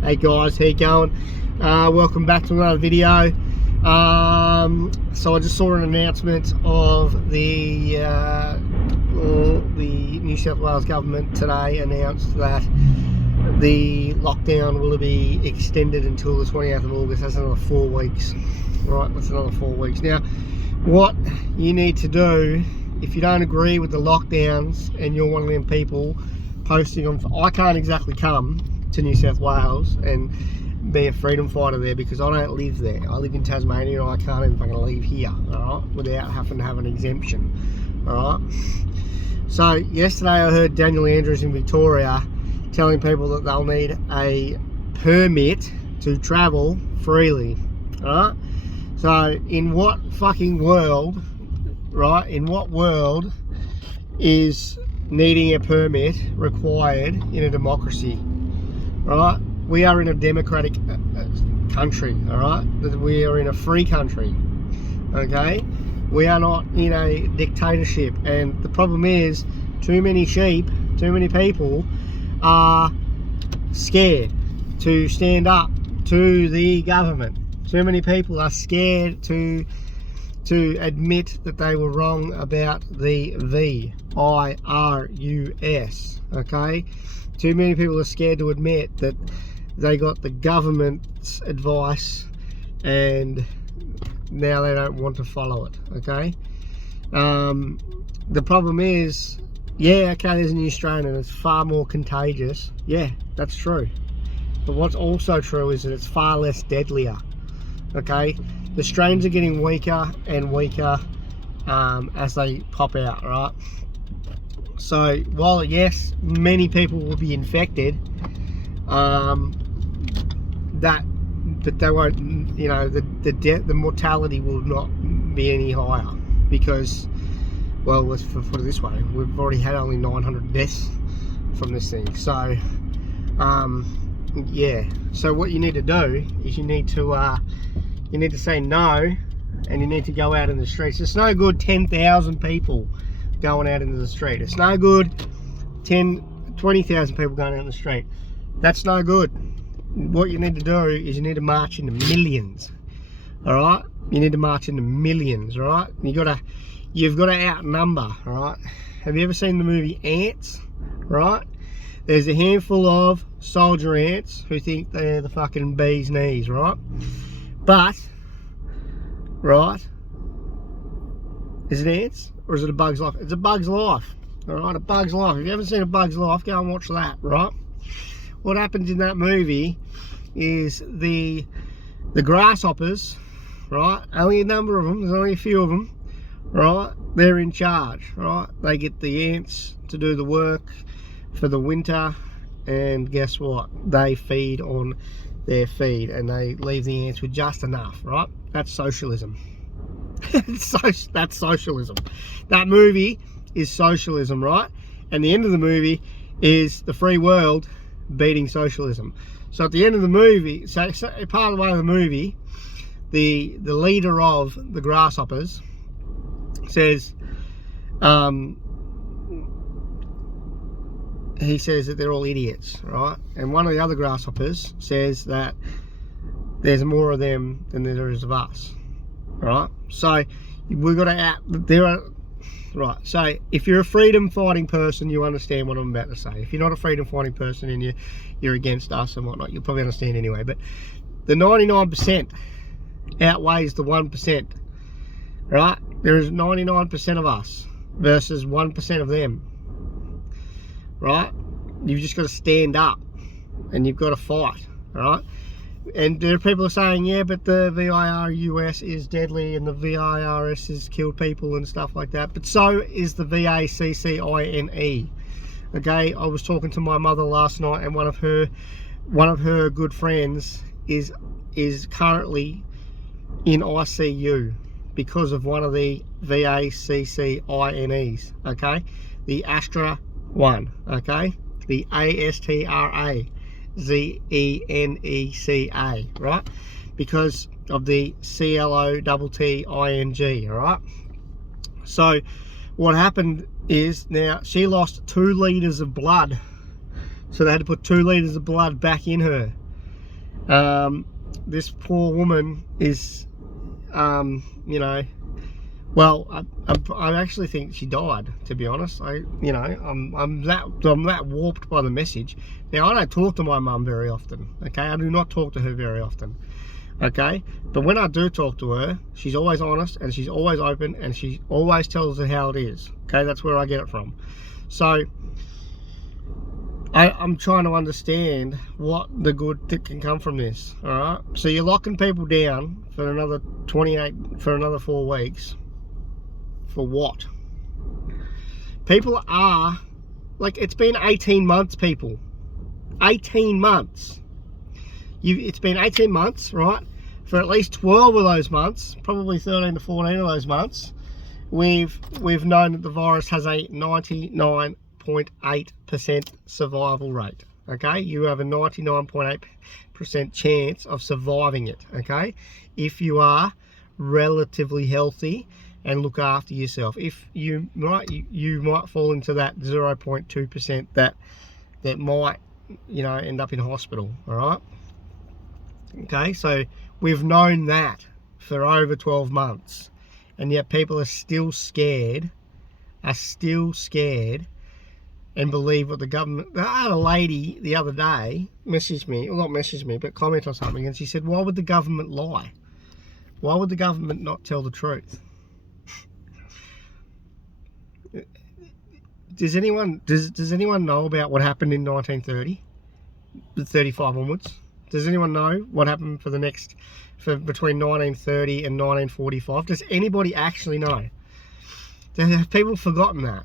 Hey guys, how you going? Welcome back to another video. So I just saw an announcement of the New South Wales government today announced that the lockdown will be extended until the 28th of August. That's another 4 weeks. Right, that's another 4 weeks. Now, what you need to do, if you don't agree with the lockdowns and you're one of them people posting on, I can't exactly come to New South Wales and be a freedom fighter there because I don't live there. I live in Tasmania and I can't even fucking leave here, all right, without having to have an exemption, all right. So yesterday I heard Daniel Andrews in Victoria telling people that they'll need a permit to travel freely, all right. So in what fucking world, right, in what world is needing a permit required in a democracy? Right, we are in a democratic country, all right. We are in a free country, okay. We are not in a dictatorship, and the problem is too many sheep, too many people are scared to stand up to the government. Too many people are scared to admit that they were wrong about the virus, okay. Too many people are scared to admit that they got the government's advice and now they don't want to follow it, okay. The problem is, yeah, okay, there's a new strain and it's far more contagious. Yeah, that's true. But what's also true is that it's far less deadlier, okay. The strains are getting weaker and weaker as they pop out, right? So while yes, many people will be infected, that they won't, you know, the mortality will not be any higher because, well, let's put it this way, we've already had only 900 deaths from this thing. So yeah, so what you need to do is you need to say no, and you need to go out in the streets. It's no good 10,000 people going out into the street. It's no good 20,000 people going out in the street. That's no good. What you need to do is you need to march into millions, all right. You need to march into millions, all right. You've got to outnumber, all right. Have you ever seen the movie Ants? Right, there's a handful of soldier ants who think they're the fucking bee's knees, right? But right, is it ants or is it A Bug's Life? It's A Bug's Life, all right. A Bug's Life. If you haven't seen A Bug's Life, go and watch that, right? What happens in that movie is the grasshoppers, right? Only a number of them. There's only a few of them, right? They're in charge, right? They get the ants to do the work for the winter, and guess what? They feed on their feed, and they leave the ants with just enough, right? That's socialism. That's socialism. That movie is socialism, right? And the end of the movie is the free world beating socialism. So at the end of the movie, so part of the way of the movie, the leader of the grasshoppers says, he says that they're all idiots, right? And one of the other grasshoppers says that there's more of them than there is of us, right? So we've got to right. So if you're a freedom fighting person, you understand what I'm about to say. If you're not a freedom fighting person and you're against us and whatnot, you'll probably understand anyway. But the 99% outweighs the 1%, right? There is 99% of us versus 1% of them, right? You've just got to stand up and you've got to fight, all right? And there are people saying, yeah, but the virus is deadly and the virus has killed people and stuff like that. But so is the vaccine. Okay, I was talking to my mother last night, and one of her good friends is currently in ICU because of one of the vaccines. Okay, the Astra one. Okay, the AstraZeneca, right? Because of the CLOTTING, right? So what happened is, now she lost 2 litres of blood, so they had to put 2 litres of blood back in her, This poor woman is, you know, well, I actually think she died. To be honest, I'm that warped by the message. Now, I don't talk to my mum very often. Okay, I do not talk to her very often. Okay, but when I do talk to her, she's always honest and she's always open and she always tells it how it is. Okay, that's where I get it from. So I'm trying to understand what the good that can come from this. All right, so you're locking people down for another 4 weeks. For what? People are, like, it's been 18 months, people. 18 months. It's been 18 months, right? For at least 12 of those months, probably 13 to 14 of those months, we've known that the virus has a 99.8% survival rate. Okay, you have a 99.8% chance of surviving it. Okay, if you are relatively healthy and look after yourself. If you might fall into that 0.2% that might, you know, end up in hospital. All right. Okay, so we've known that for over 12 months, and yet people are still scared, and believe what the government. I had a lady the other day message me, well, not message me, but comment on something, and she said, why would the government lie? Why would the government not tell the truth? Does anyone know about what happened in 1930, 35 onwards? Does anyone know what happened for between 1930 and 1945? Does anybody actually know? Have people forgotten that?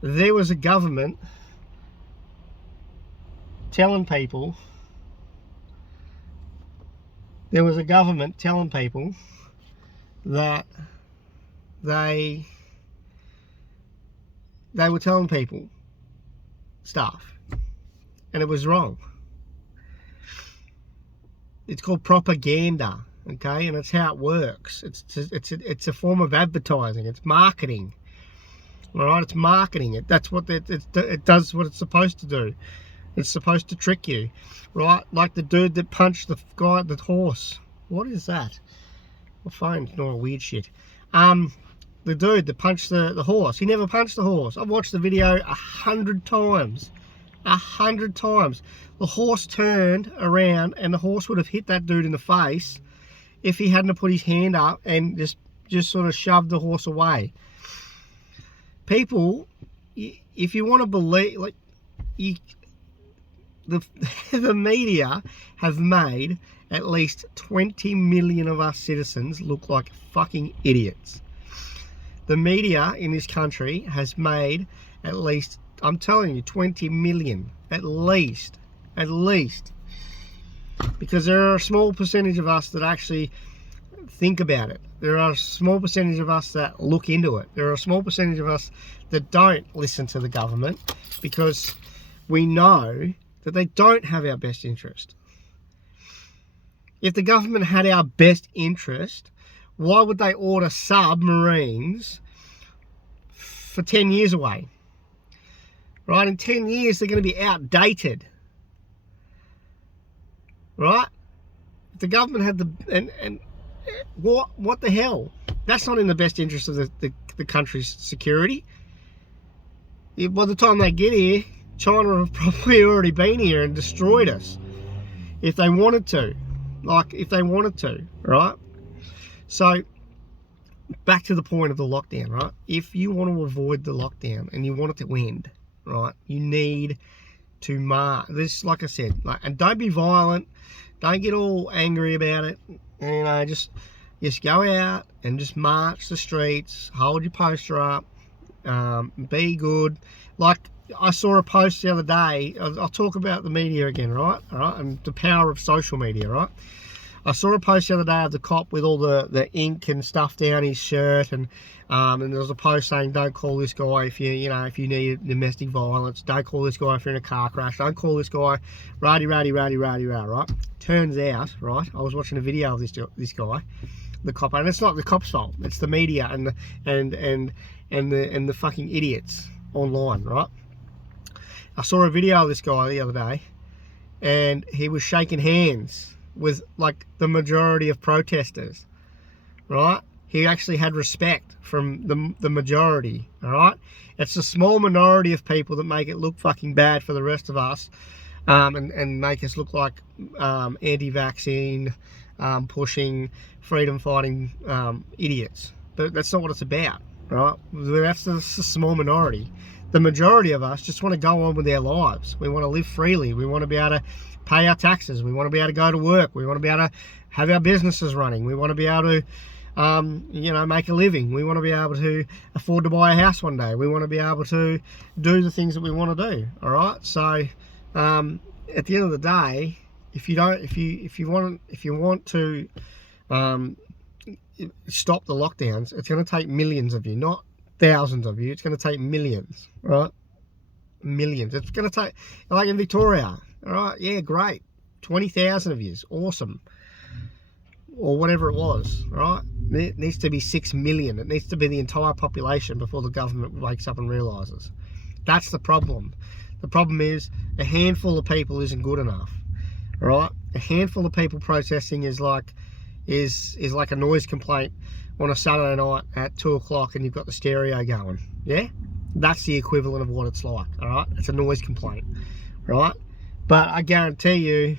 There was a government telling people that they were telling people stuff, and it was wrong. It's called propaganda, okay, and it's how it works. It's a form of advertising. It's marketing. All right, it's marketing. That's what it does. What it's supposed to do. It's supposed to trick you, right? Like the dude that punched the guy at the horse. What is that? My phone's not all weird shit. The dude that punched the horse. He never punched the horse. I've watched the video 100 times. 100 times. The horse turned around and the horse would have hit that dude in the face if he hadn't put his hand up and just sort of shoved the horse away. People, if you want to believe, like, the media have made at least 20 million of us citizens look like fucking idiots. The media in this country has made at least, I'm telling you, 20 million, at least, because there are a small percentage of us that actually think about it. There are a small percentage of us that look into it. There are a small percentage of us that don't listen to the government because we know that they don't have our best interest. If the government had our best interest, why would they order submarines for 10 years away? Right, in 10 years, they're going to be outdated. Right? If the government had and what the hell? That's not in the best interest of the country's security. By the time they get here, China have probably already been here and destroyed us. If they wanted to. Right? So, back to the point of the lockdown, right? If you want to avoid the lockdown and you want it to end, right, you need to march. This, like I said, and don't be violent. Don't get all angry about it. You know, just go out and just march the streets. Hold your poster up. Be good. Like, I saw a post the other day. I'll talk about the media again, right? All right, and the power of social media, right? I saw a post the other day of the cop with all the ink and stuff down his shirt, and there was a post saying, don't call this guy if you need domestic violence. Don't call this guy if you're in a car crash. Don't call this guy rah, right? Turns out, right, I was watching a video of this guy, the cop, and it's not the cop's fault. It's the media and the fucking idiots online, right? I saw a video of this guy the other day, and he was shaking hands with like the majority of protesters, right? He actually had respect from the majority, all right? It's a small minority of people that make it look fucking bad for the rest of us, and make us look like anti-vaccine, pushing, freedom-fighting idiots. But that's not what it's about, right? That's a small minority. The majority of us just want to go on with our lives. We want to live freely. We want to be able to pay our taxes. We want to be able to go to work. We want to be able to have our businesses running. We want to be able to make a living. We want to be able to afford to buy a house one day. We want to be able to do the things that we want to do. All right. So at the end of the day, if you want to stop the lockdowns, it's going to take millions of you, not thousands of you. It's going to take millions, right? Millions. It's going to take, like in Victoria, all right? Yeah, great. 20,000 of you, awesome. Or whatever it was, right? It needs to be 6 million. It needs to be the entire population before the government wakes up and realises. That's the problem. The problem is a handful of people isn't good enough, right? A handful of people protesting is like a noise complaint on a Saturday night at 2 o'clock and you've got the stereo going, yeah? That's the equivalent of what it's like, all right? It's a noise complaint, right? But I guarantee you,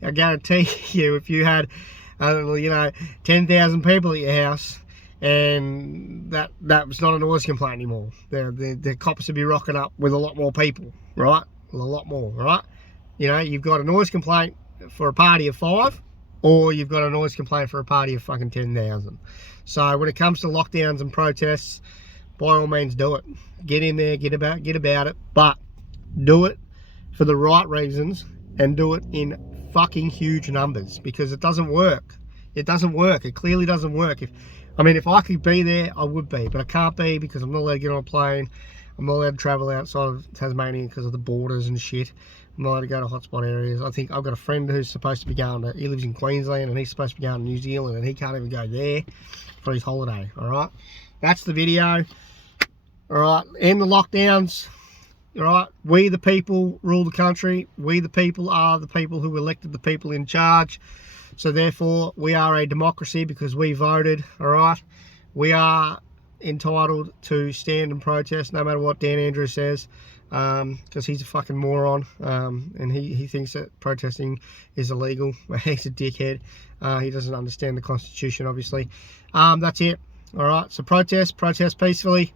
if you had, 10,000 people at your house, and that was not a noise complaint anymore. The cops would be rocking up with a lot more people, right? A lot more, right? You've got a noise complaint for a party of 5, or you've got a noise complaint for a party of fucking 10,000. So when it comes to lockdowns and protests, by all means do it. Get in there, get about it, but do it for the right reasons and do it in fucking huge numbers, because it doesn't work. It doesn't work. It clearly doesn't work. If I could be there, I would be, but I can't be because I'm not allowed to get on a plane. I'm not allowed to travel outside of Tasmania because of the borders and shit. I'm not allowed to go to hotspot areas. I think I've got a friend who's supposed to be he lives in Queensland, and he's supposed to be going to New Zealand, and he can't even go there for his holiday, all right? That's the video, all right? End the lockdowns, all right? We the people rule the country. We the people are the people who elected the people in charge. So therefore, we are a democracy because we voted, all right? We are entitled to stand and protest no matter what Dan Andrews says, because he's a fucking moron, and he thinks that protesting is illegal. He's a dickhead. He doesn't understand the Constitution, obviously. That's it, all right? So protest peacefully,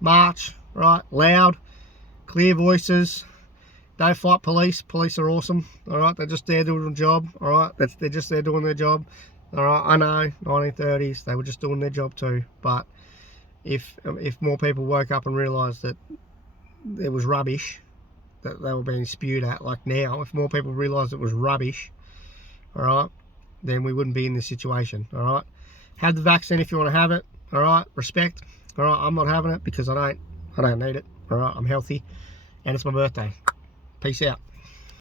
march, right? Loud, clear voices. Don't fight police. Police are awesome, all right? They're just there doing their job, all right? They're just there doing their job, all right? I know, 1930s, they were just doing their job too, but if more people woke up and realised that it was rubbish that they were being spewed at, like now, if more people realised it was rubbish, all right, then we wouldn't be in this situation, all right? Have the vaccine if you want to have it, all right? Respect, all right? I'm not having it because I don't need it, all right? I'm healthy, and it's my birthday. Peace out.